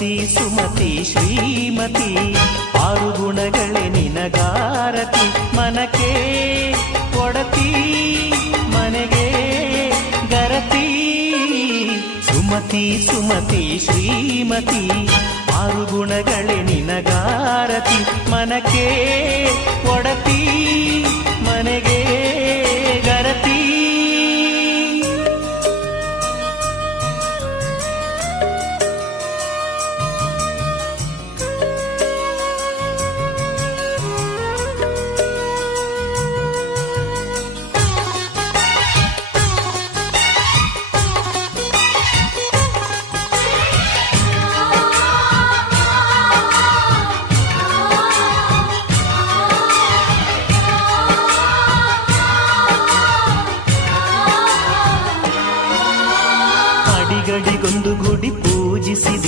ಸುಮತಿ ಸುಮತಿ ಶ್ರೀಮತಿ ಆರು ಗುಣಗಳೇ ನಿನಗಾರತಿ ಮನಕ್ಕೆ ಕೊಡತಿ ಮನೆಗೆ ಗರತಿ ಸುಮತಿ ಸುಮತಿ ಶ್ರೀಮತಿ ಆರು ಗುಣಗಳೇ ನಿನಗಾರತಿ ಮನಕ್ಕೆ ಕೊಡತಿ ಮನೆಗೆ ಗರತಿ ಅಡಿಗಡಿಗೊಂದು ಗುಡಿ ಪೂಜಿಸಿದಿ